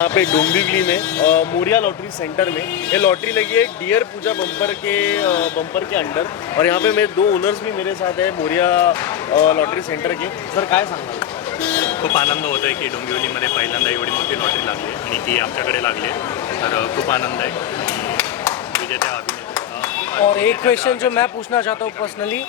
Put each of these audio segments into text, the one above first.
यहाँ पे डोंबिवली में मोरिया लॉटरी सेंटर में ये लॉटरी लगी है डियर पूजा बम्पर के अंडर। और यहाँ पे मेरे दो ओनर्स भी मेरे साथ है मोरिया लॉटरी सेंटर के। सर काय सांगाल? खूप आनंद होतो आहे की डोंबिवलीमध्ये पहिल्यांदा एवढी मोठी लॉटरी लागली आहे आणि ती आमच्याकडे लागली आहे, तर खूप आनंद आहे आणि विजेत्या अभिनेता। और एक क्वेश्चन जो मैं पूछना चाहता हूँ पर्सनली,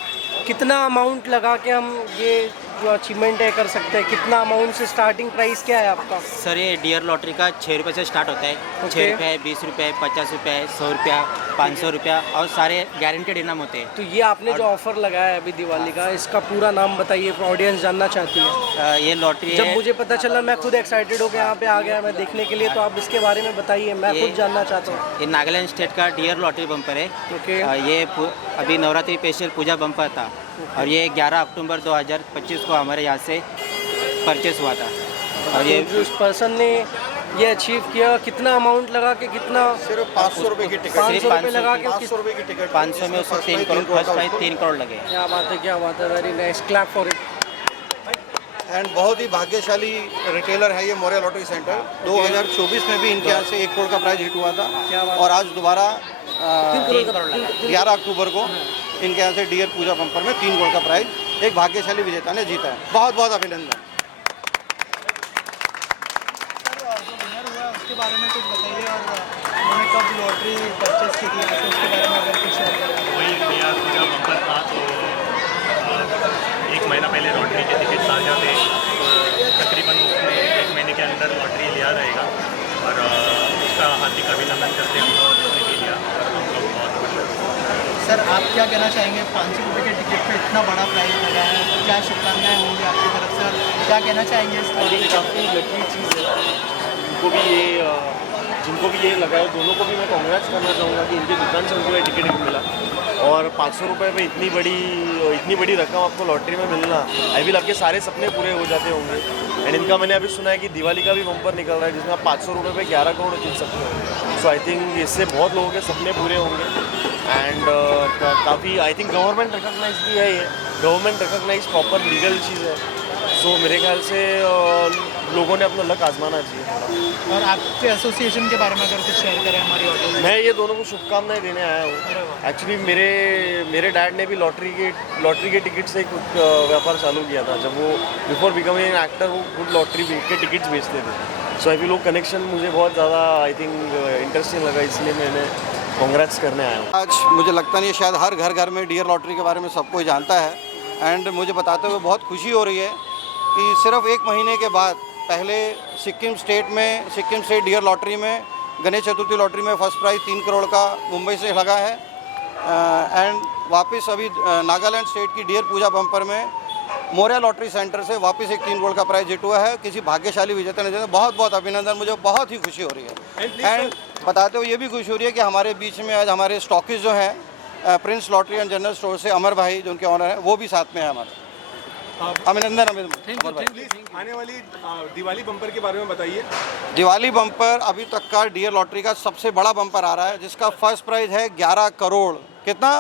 कितना अमाउंट लगा के हम ये जो अचीवमेंट है कर सकते हैं? कितना अमाउंट से स्टार्टिंग प्राइस क्या है आपका? सर ये डियर लॉटरी का 6 रुपये से स्टार्ट होता है। 6 रुपये, 20 रुपये, 50 रुपये, 100 रुपया, 500 रुपया और सारे गारंटेड इनाम होते हैं। तो ये आपने जो ऑफर लगाया है अभी दिवाली का, इसका पूरा नाम बताइए, ऑडियंस जानना चाहती है। ये लॉटरी जब है, मुझे पता चला मैं खुद एक्साइटेड होकर यहाँ पे आ गया मैं देखने के लिए, तो आप इसके बारे में बताइए, मैं खुद जानना चाहता हूँ। ये नागालैंड स्टेट का डियर लॉटरी बम्पर है। ओके। ये अभी नवरात्रि स्पेशल पूजा बम्पर था और ये 11 अक्टूबर 2025 को हमारे यहाँ से परचेस हुआ था। और ये जो उस पर्सन ने ये अचीव किया, कितना अमाउंट लगा के, कितना? सिर्फ 500 रुपये की टिकट। 500 रुपये लगा के 500 रुपये की टिकट। 500 में उसको 3 करोड़, फर्स्ट प्राइज 3 करोड़ लगे। क्या बात है, क्या बात है, very nice, clap for it. And बहुत ही भाग्यशाली रिटेलर है ये मोरिया लॉटरी सेंटर। 2024 में भी इनके यहाँ से 1 करोड़ का प्राइज हिट हुआ क्या था बात और आज दोबारा 3 करोड़ लगा। 11 अक्टूबर को इनके यहाँ से डियर पूजा बम्पर में 3 करोड़ का प्राइज एक भाग्यशाली विजेता ने जीता है। बहुत बहुत अभिनंदन। उसके बारे में कुछ बताइए और उन्होंने कब लॉटरी परचेस की थी, तो उसके बारे में अगर कुछ शेयर करें। वही डियर पूजा बम्पर था, तो 1 महीना पहले लॉटरी के टिकट आ जाते, तो तकरीबन उसमें 1 महीने के अंदर लॉटरी लिया रहेगा और उसका हार्दिक अभिनंदन करते हैं उसने भी लिया और हम लोग बहुत खुश हैं। सर आप क्या कहना चाहेंगे, 500 रुपये के टिकट पे इतना बड़ा प्राइस लगा है, क्या शुभकामनाएं होंगी आपकी तरफ से और क्या कहना चाहेंगे इस बारे में? काफ़ी लकी चीज़ है। जिनको भी ये लगा है दोनों को भी मैं कांग्रेट्स करना चाहूँगा कि इनकी दुकान से उनको ये टिकट मिला। और 500 रुपये पे इतनी बड़ी रकम आपको लॉटरी में मिलना, आई विल आपके सारे सपने पूरे हो जाते होंगे। एंड इनका मैंने अभी सुना है कि दिवाली का भी बम्पर निकल रहा है जिसमें आप 500 रुपये पे 11 करोड़ जीत सकते हो। सो आई थिंक इससे बहुत लोगों के सपने पूरे होंगे। एंड काफ़ी आई थिंक गवर्नमेंट रिकॉग्नाइज भी है, ये गवर्नमेंट रिकॉग्नाइज प्रॉपर लीगल चीज़ है। सो मेरे ख्याल से लोगों ने अपना लक आजमाना चाहिए। और आपके एसोसिएशन के बारे में अगर कुछ शेयर करें हमारी ऑडियंस। मैं ये दोनों को शुभकामनाएं देने आया हूँ। एक्चुअली मेरे डैड ने भी लॉटरी के टिकट से एक व्यापार चालू किया था। जब वो बिफोर बिकमिंग एन एक्टर वो खुद लॉटरी के टिकट्स बेचते थे। सो अभी लोग कनेक्शन मुझे बहुत ज़्यादा आई थिंक इंटरेस्टिंग लगा, इसलिए मैंने कांग्रेट्स करने आया हूँ। आज मुझे लगता नहीं शायद हर घर में डियर लॉटरी के बारे में सब कोई जानता है। एंड मुझे बताते हुए बहुत खुशी हो रही है कि सिर्फ 1 महीने के बाद पहले सिक्किम स्टेट डियर लॉटरी में गणेश चतुर्थी लॉटरी में फर्स्ट प्राइज़ 3 करोड़ का मुंबई से लगा है। एंड वापस अभी नागालैंड स्टेट की डियर पूजा बम्पर में मोरिया लॉटरी सेंटर से वापस एक 3 करोड़ का प्राइज़ हिट हुआ है किसी भाग्यशाली विजेता ने। बहुत बहुत अभिनंदन, मुझे बहुत ही खुशी हो रही है। एंड बताते हुए ये भी खुशी हो रही है कि हमारे बीच में आज हमारे स्टॉकिस्ट जो हैं Prince lottery and general store से अमर भाई जो उनके ऑनर हैं वो भी साथ में है हमारे। अभिनंदन। आने वाली दिवाली बम्पर के बारे में बताइए। दिवाली बम्पर अभी तक का डियर लॉटरी का सबसे बड़ा बम्पर आ रहा है जिसका फर्स्ट प्राइज है 11 करोड़। कितना?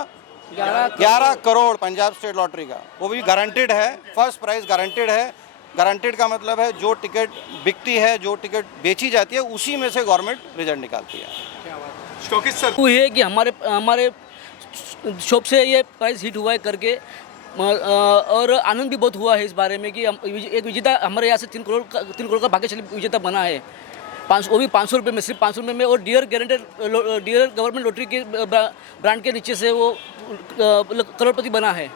11 करोड़ पंजाब स्टेट लॉटरी का, वो भी गारंटेड है। फर्स्ट प्राइज गारंटेड है। गारंटेड का मतलब है जो टिकट बिकती है, जो टिकट बेची जाती है उसी में से गवर्नमेंट रिजल्ट निकालती है। स्टॉकिस्ट सर, वो ये है कि हमारे शॉप से ये प्राइस हिट हुआ है करके, और आनंद भी बहुत हुआ है इस बारे में कि एक विजेता हमारे यहाँ से 3 करोड़ का भाग्यशाली विजेता बना है। वो भी 500 रुपये में, सिर्फ 500 रुपये में। और डियर गवर्नमेंट लॉटरी के ब्रांड के नीचे से वो करोड़पति बना है।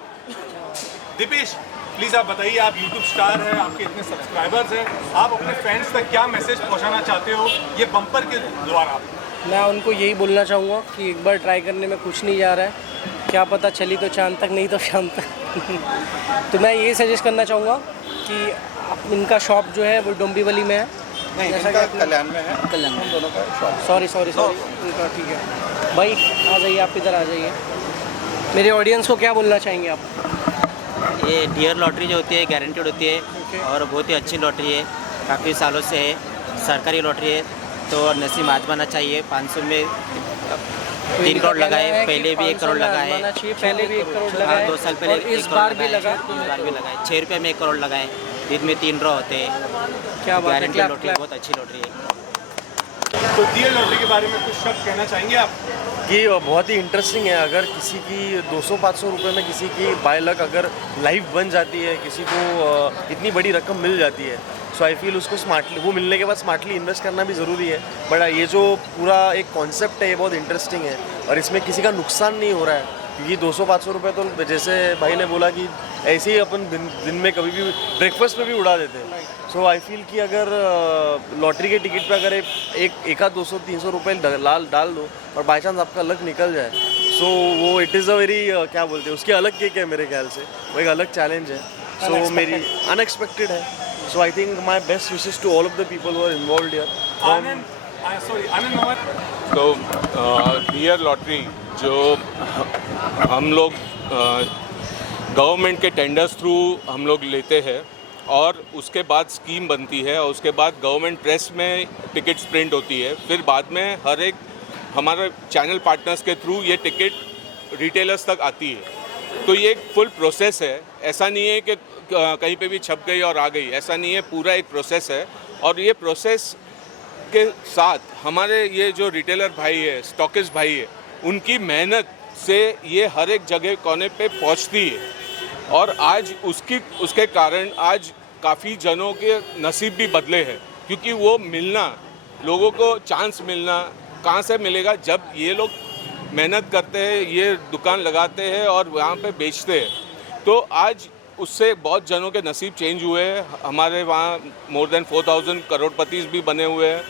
दीपेश प्लीज़ आप बताइए, आप यूट्यूब स्टार हैं, आपके इतने सब्सक्राइबर्स हैं, आप अपने फैंस तक क्या मैसेज पहुंचाना चाहते हो ये बम्पर के द्वारा? मैं उनको यही बोलना चाहूँगा कि एक बार ट्राई करने में कुछ नहीं जा रहा है, क्या पता चली तो चांद तक, नहीं तो शाम तक। तो मैं ये सजेस्ट करना चाहूँगा कि इनका शॉप जो है वो डोंबिवली में है, नहीं, जैसा इनका कि कल्याण में है। कल्याण में। हम दोनों का शॉप। सॉरी उनका ठीक है। भाई आ जाइए, आप इधर आ जाइए। मेरे ऑडियंस को क्या बोलना चाहेंगे आप? ये डियर लॉटरी जो होती है गारंटेड होती है और बहुत ही अच्छी लॉटरी है, काफ़ी सालों से है, सरकारी लॉटरी है, तो नसीब आजमाना चाहिए। 500 में 3 करोड़ लगाए, पहले भी 1 करोड़ लगाए, पहले भी 1 करोड़ लगाए, 2 साल पहले इस बार भी लगा, 6 रुपये में 1 करोड़ लगाए, दिन में 3 ड्रॉ होते हैं। क्या बात है, गारंटी लॉटरी बहुत अच्छी लॉटरी है। तो डियर लॉटरी के बारे में कुछ शब्द कहना चाहेंगे आप? कि बहुत ही इंटरेस्टिंग है। अगर किसी की 200-500 रुपये में किसी की बाय लक अगर लाइफ बन जाती है, किसी को इतनी बड़ी रकम मिल जाती है, सो आई फील उसको स्मार्टली, वो मिलने के बाद स्मार्टली इन्वेस्ट करना भी ज़रूरी है। बट ये जो पूरा एक कॉन्सेप्ट है ये बहुत इंटरेस्टिंग है और इसमें किसी का नुकसान नहीं हो रहा है, क्योंकि 200-500 रुपये तो जैसे भाई ने बोला कि ऐसे ही अपन दिन में कभी भी ब्रेकफास्ट में भी उड़ा देते हैं। सो आई फील कि अगर लॉटरी के टिकट पे अगर एक आध 200-300 रुपये डाल दो और बाई चांस आपका लक निकल जाए, सो वो इट इज़ अ वेरी क्या बोलते हैं, उसकी अलग केक है मेरे ख्याल से, वो एक अलग चैलेंज है। सो मेरी अनएक्सपेक्टेड है। So I think my best wishes to all of the people who are involved here. Anand नवर। तो डियर लॉटरी जो हम लोग गवर्नमेंट के टेंडर्स थ्रू हम लोग लेते हैं और उसके बाद स्कीम बनती है और उसके बाद गवर्नमेंट प्रेस में टिकट्स प्रिंट होती है, फिर बाद में हर एक हमारे चैनल पार्टनर्स के थ्रू ये टिकट रिटेलर्स तक आती है। तो ये एक फुल प्रोसेस है, ऐसा नहीं है कि कहीं पे भी छप गई और आ गई, ऐसा नहीं है, पूरा एक प्रोसेस है। और ये प्रोसेस के साथ हमारे ये जो रिटेलर भाई है, स्टॉकिस्ट भाई है, उनकी मेहनत से ये हर एक जगह कोने पे पहुंचती है और आज उसके कारण आज काफ़ी जनों के नसीब भी बदले हैं, क्योंकि वो मिलना, लोगों को चांस मिलना कहाँ से मिलेगा जब ये लोग मेहनत करते हैं, ये दुकान लगाते हैं और वहाँ पे बेचते हैं। तो आज उससे बहुत जनों के नसीब चेंज हुए हैं। हमारे वहाँ मोर देन 4000 करोड़पति भी बने हुए हैं,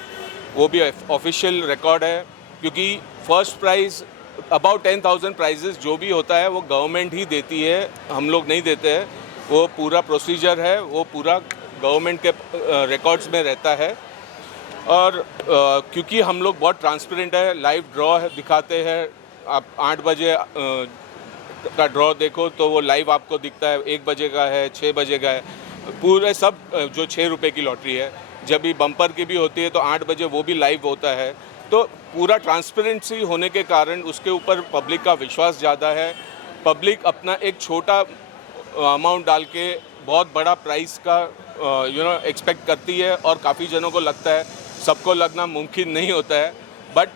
वो भी ऑफिशियल रिकॉर्ड है, क्योंकि फर्स्ट प्राइज़ अबाउट 10,000 प्राइजेस जो भी होता है वो गवर्नमेंट ही देती है, हम लोग नहीं देते हैं। वो पूरा प्रोसीजर है, वो पूरा गवर्नमेंट के रिकॉर्ड्स में रहता है। और क्योंकि हम लोग बहुत ट्रांसपेरेंट है, लाइव ड्रॉ दिखाते हैं। आप 8 बजे का ड्रॉ देखो तो वो लाइव आपको दिखता है, 1 बजे का है, 6 बजे का है, पूरे सब जो 6 रुपये की लॉटरी है। जब भी बम्पर की भी होती है तो 8 बजे वो भी लाइव होता है। तो पूरा ट्रांसपेरेंसी होने के कारण उसके ऊपर पब्लिक का विश्वास ज़्यादा है। पब्लिक अपना एक छोटा अमाउंट डाल के बहुत बड़ा प्राइस का एक्सपेक्ट करती है और काफ़ी जनों को लगता है, सबको लगना मुमकिन नहीं होता है, बट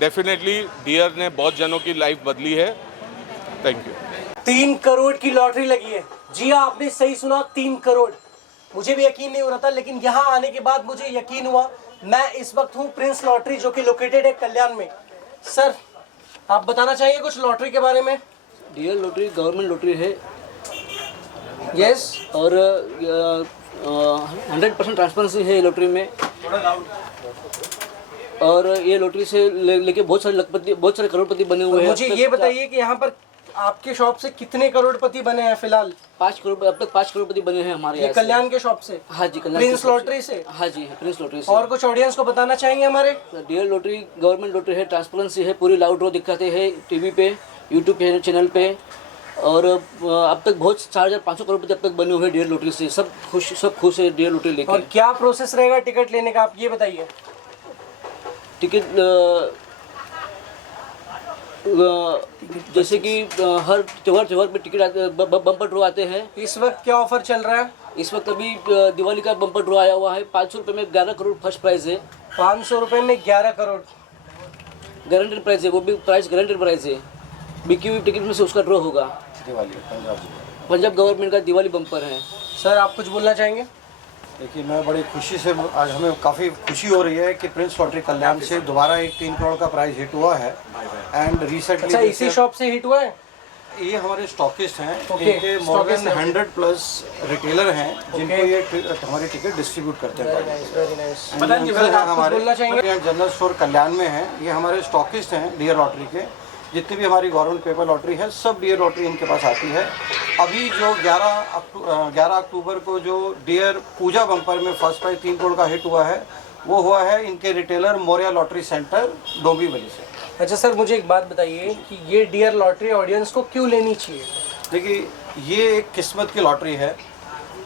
डेफिनेटली डियर ने बहुत जनों की लाइफ बदली है। Thank you. 3 करोड़ की लॉटरी लगी है। जी हाँ, आपने सही सुना, 3 करोड़। मुझे भी यकीन नहीं हो रहा था, लेकिन यहाँ आने के बाद मुझे यकीन हुआ। मैं इस वक्त हूँ प्रिंस लॉटरी, जो कि लोकेटेड है कल्याण में। सर, आप बताना चाहिए कुछ लॉटरी के बारे में? डियर लॉटरी गवर्नमेंट लॉटरी है। यस। और 100% ट्रांसपेरेंसी है लॉटरी में। और ये लॉटरी से लेके बहुत सारे करोड़पति बने हुए हैं। मुझे ये बताइए कि यहाँ पर आपके शॉप से कितने करोड़पति बने हैं फिलहाल? 5 करोड़, अब तक 5 करोड़पति बने हैं हमारे यहाँ। कल्याण के शॉप से? हाँ जी, कल्याण प्रिंस लॉटरी से? हाँ जी, प्रिंस लॉटरी से। और कुछ ऑडियंस को बताना चाहेंगे हमारे? डियर लॉटरी गवर्नमेंट लॉटरी है, ट्रांसपेरेंसी है, पूरी लाइव ड्रॉ दिखाते हैं टीवी पे, यूट्यूब चैनल पे। और अब तक बहुत 4500 करोड़पति अब तक बने हुए हैं डियर लॉटरी से। सब खुश है डियर लॉटरी लेके। और क्या प्रोसेस रहेगा टिकट लेने का, आप ये बताइए। टिकट जैसे कि हर त्योहार पे टिकट बम्पर ड्रॉ आते हैं। इस वक्त क्या ऑफर चल रहा है? इस वक्त अभी दिवाली का बम्पर ड्रॉ आया हुआ है। 500 रुपये में 11 करोड़ फर्स्ट प्राइज़ है। 500 रुपये में 11 करोड़ गारंटेड प्राइस है, वो भी प्राइस गारंटेड प्राइस है। बिकी हुई टिकट में से उसका ड्रॉ होगा। दिवाली पंजाब गवर्नमेंट का दिवाली बम्पर है। सर, आप कुछ बोलना चाहेंगे? देखिए, मैं बड़ी खुशी से, आज हमें काफ़ी खुशी हो रही है कि प्रिंस लॉटरी कल्याण से दोबारा एक 3 करोड़ का प्राइस हिट हुआ है। एंड रिसेंटली अच्छा, इसी शॉप से हिट हुआ है? ये हमारे स्टॉकिस्ट हैं, Okay, इनके मोर देन 100+ रिटेलर हैं जिनको ये हमारी टिकट डिस्ट्रीब्यूट करते हैं। हमारे जनरल स्टोर कल्याण में हैं, ये हमारे स्टॉकिस्ट हैं डियर लॉटरी के। जितनी भी हमारी गवर्नमेंट पेपर लॉटरी है, सब डियर लॉटरी इनके पास आती है। अभी जो 11 अक्टूबर को जो डियर पूजा बम्पर में फर्स्ट प्राइज 3 करोड़ का हिट हुआ है, वो हुआ है इनके retailer Moriya lottery centre Dombivli से। अच्छा सर, मुझे एक बात बताइए कि ये डियर लॉटरी ऑडियंस को क्यों लेनी चाहिए? देखिए, ये एक किस्मत की लॉटरी है।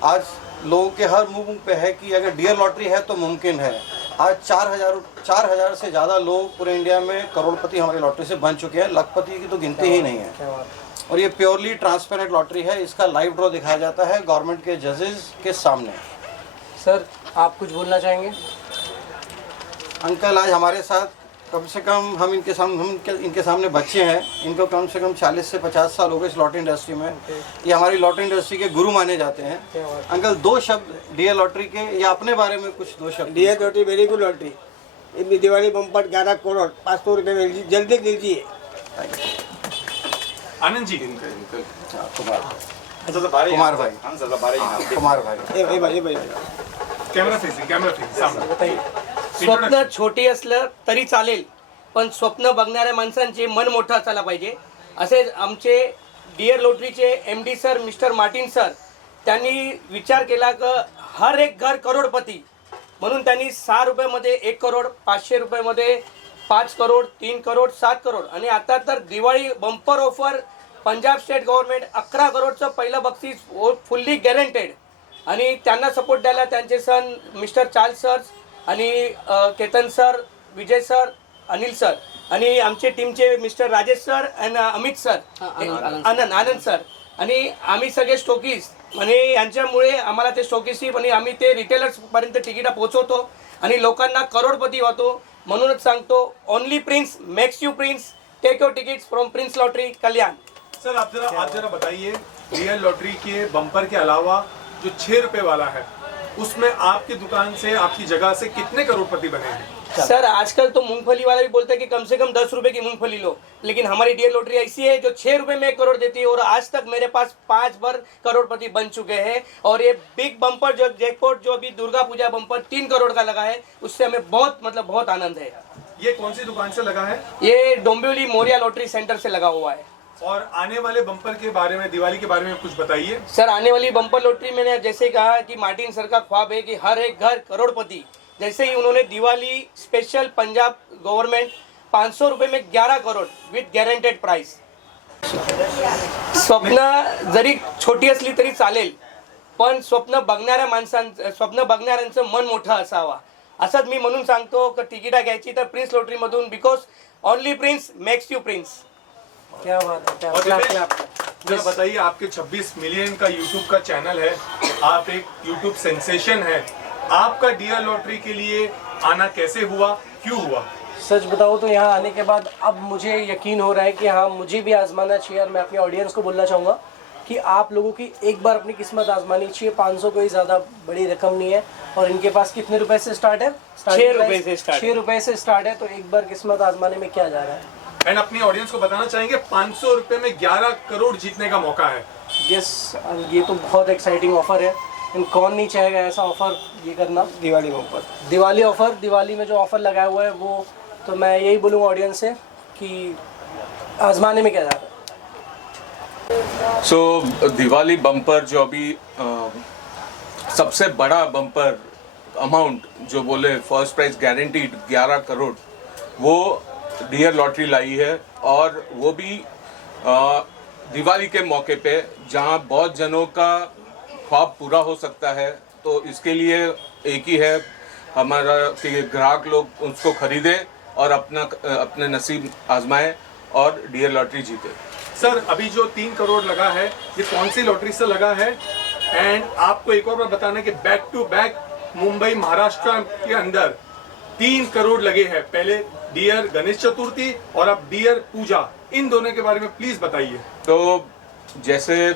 आज लोगों के हर मुंह पे है कि अगर डियर लॉटरी है तो मुमकिन है। आज 4000 से ज़्यादा लोग पूरे इंडिया में करोड़पति हमारी लॉटरी से बन चुके हैं। लखपति की तो गिनती ही नहीं है। और ये प्योरली ट्रांसपेरेंट लॉटरी है। इसका लाइव ड्रॉ दिखाया जाता है गवर्नमेंट के जजेस के सामने। सर, आप कुछ बोलना चाहेंगे? अंकल आज हमारे साथ कम से कम हम इनके सामने बच्चे हैं, इनको कम से कम 40 से 50 साल हो गए इस लॉटरी इंडस्ट्री में। ये हमारी लॉटरी इंडस्ट्री के गुरु माने जाते हैं। अंकल 2 शब्द डीआर लॉटरी के या अपने बारे में कुछ 2 शब्द। DR lottery very good lottery. Diwali bumper 11 crore 500 रुपये में जल्दी दीजिए। आनंद जी, कुमार भाई, कुमार भाई, कैमरा फेसिंग सामने बताइए। स्वप्न छोटी असलं तरी चालेल, पण स्वप्न बघणाऱ्या माणसांचे मन मोठं असायला पाहिजे. असे आमचे डीआर लॉटरीचे MD sir mister Martin sir त्यांनी विचार केला की हर एक घर करोडपती म्हणून त्यांनी 6 रुपयामध्ये 1 करोड, 500 रुपयामध्ये 5 करोड, 3 करोड, 7 करोड आणि आता तर Diwali bumper offer Punjab state government 11 करोडचं पहिलं बक्षीस फुल्ली गॅरंटेड. आणि त्यांना सपोर्ट द्यायला त्यांचे सन मिस्टर चार्ल्स सर आणि केतन सर, विजय सर, अनिल सर आणि आमचे टीमचे मिस्टर राजेश सर आणि अमित सर, आनंद सर आणि आम्ही सगळे स्टॉकीज आणि यांच्यामुळे आम्हाला ते स्टॉकीशी आणि आम्ही ते रिटेलर्सपर्यंत तिकीटं पोहोचवतो आणि लोकांना करोडपती होतो. म्हणूनच सांगतो, only prince makes you Prince. Take your tickets from Prince lottery Kalyan. Sir आप जरा बताइए, डीआर लॉटरी के बम्पर के अलावा जो 6 रुपए वाला है उसमें आपकी दुकान से, आपकी जगह से कितने करोड़पति बने हैं? सर आजकल तो मूंगफली वाला भी बोलता है कि कम से कम 10 रुपए की मूंगफली लो, लेकिन हमारी डीआर लॉटरी ऐसी है जो 6 रुपए में 1 करोड़ देती है और आज तक मेरे पास 5 बार करोड़पति बन चुके हैं. और ये बिग बम्पर जो जैकपॉट जो अभी दुर्गा पूजा बम्पर 3 करोड़ का लगा है, उससे हमें बहुत आनंद है. ये कौन सी दुकान से लगा है? ये डोंबिवली मोरिया लॉटरी सेंटर से लगा हुआ है. और आने वाले बम्पर के बारे में, दिवाली के बारे में कुछ बताइए. सर आने वाली बम्पर लॉटरी मैंने जैसे कहा कि मार्टिन सर का ख्वाब है कि हर एक घर करोड़पति. जैसे ही उन्होंने दिवाली स्पेशल पंजाब गवर्नमेंट 500 रुपये में 11 करोड़ विथ गॅरंटेड प्राइस. स्वप्न जरी छोटी असली तरी चालेल, पण स्वप्न बघणाऱ्यांचं मन मोठं असावा. असंच मी म्हणून सांगतो की तिकीटा घ्यायची तर प्रिन्स लॉटरीमधून, because only prince makes you prince. क्या बात है. और जरा बताइए, आपके 26 मिलियन का यूट्यूब का चैनल है, आप एक यूट्यूब सेंसेशन है, आपका डीआर लॉटरी के लिए आना कैसे हुआ, क्यों हुआ? सच बताओ तो यहाँ आने के बाद अब मुझे यकीन हो रहा है कि हाँ मुझे भी आजमाना चाहिए. और मैं अपनी ऑडियंस को बोलना चाहूँगा कि आप लोगों की एक बार अपनी किस्मत आजमानी चाहिए. 500 कोई ज़्यादा बड़ी रकम नहीं है और इनके पास कितने रुपए से स्टार्ट है? 6 रुपये से स्टार्ट है. तो एक बार किस्मत आजमाने में क्या जा रहा है. एंड अपनी ऑडियंस को बताना चाहेंगे 500 रुपए में 11 करोड़ जीतने का मौका है. यस, ये तो बहुत एक्साइटिंग ऑफर है. कौन नहीं चाहेगा ऐसा ऑफर ये करना. दिवाली ऑफर, दिवाली ऑफर, दिवाली में जो ऑफर लगाया हुआ है वो, तो मैं यही बोलूँगा ऑडियंस से कि आजमाने में क्या जा रहा है. सो दिवाली बम्पर जो अभी सबसे बड़ा बम्पर अमाउंट जो बोले फर्स्ट प्राइज गारंटीड 11 करोड़, वो डीआर लॉटरी लाई है. और वो भी दिवाली के मौके पे जहां बहुत जनों का ख्वाब पूरा हो सकता है. तो इसके लिए एक ही है हमारा कि ग्राहक लोग उसको खरीदे और अपने नसीब आजमाएं और डीआर लॉटरी जीते. सर अभी जो 3 करोड़ लगा है, ये कौन सी लॉटरी से लगा है? एंड आपको एक और बार बताना कि back to back Mumbai Maharashtra के अंदर 3 करोड़ लगे हैं. पहले डीआर गणेश चतुर्थी और अब डीआर पूजा, इन दोनों के बारे में प्लीज बताइए. तो जैसे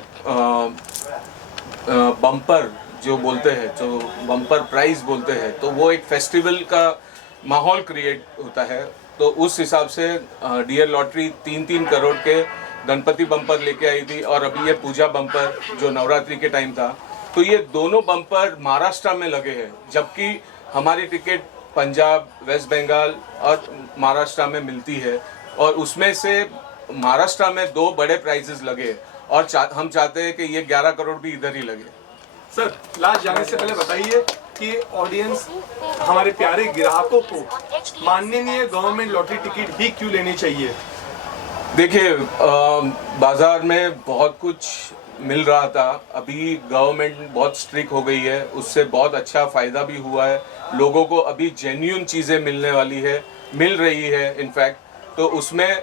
बम्पर जो बोलते हैं, जो बम्पर प्राइज बोलते हैं, तो वो एक फेस्टिवल का माहौल क्रिएट होता है. तो उस हिसाब से डीआर लॉटरी 3-3 करोड़ के गणपति बम्पर लेके आई थी. और अभी ये पूजा बम्पर जो नवरात्रि के टाइम था, तो ये दोनों बम्पर महाराष्ट्र में लगे हैं, जबकि हमारी टिकट पंजाब, वेस्ट बंगाल और महाराष्ट्र में मिलती है. और उसमें से महाराष्ट्र में 2 बड़े प्राइजेस लगे और हम चाहते हैं कि ये 11 करोड़ भी इधर ही लगे. सर लास्ट जाने से पहले बताइए कि ऑडियंस, हमारे प्यारे ग्राहकों को माननीय गवर्नमेंट लॉटरी टिकट ही क्यों लेनी चाहिए? देखिए, बाजार में बहुत कुछ मिल रहा था, अभी गवर्नमेंट बहुत स्ट्रिक्ट हो गई है, उससे बहुत अच्छा फ़ायदा भी हुआ है. लोगों को अभी जेन्युइन चीज़ें मिल रही है इनफैक्ट. तो उसमें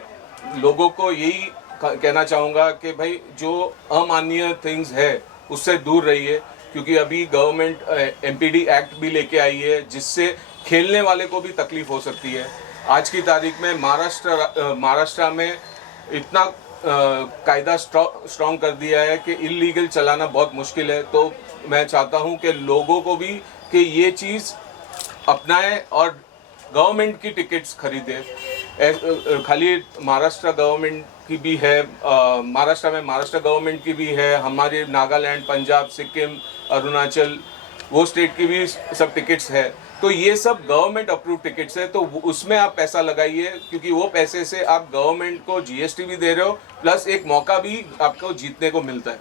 लोगों को यही कहना चाहूँगा कि भाई जो अमानवीय थिंग्स है उससे दूर रहिए, क्योंकि अभी गवर्नमेंट MPD एक्ट भी लेके आई है, जिससे खेलने वाले को भी तकलीफ हो सकती है। आज की तारीख में महाराष्ट्र में इतना कायदा स्ट्रॉन्ग कर दिया है कि इलीगल चलाना बहुत मुश्किल है। तो मैं चाहता हूं कि लोगों को भी कि ये चीज़ अपनाएं और गवर्नमेंट की टिकट्स खरीदें। खाली महाराष्ट्र गवर्नमेंट की भी है, महाराष्ट्र में महाराष्ट्र गवर्नमेंट की भी है, हमारे नागालैंड, पंजाब, सिक्किम, अरुणाचल वो स्टेट की भी सब टिकट्स है। तो ये सब गवर्नमेंट अप्रूव टिकट्स है, तो उसमें आप पैसा लगाइए, क्योंकि वो पैसे से आप गवर्नमेंट को जीएसटी भी दे रहे हो, प्लस एक मौका भी आपको जीतने को मिलता है।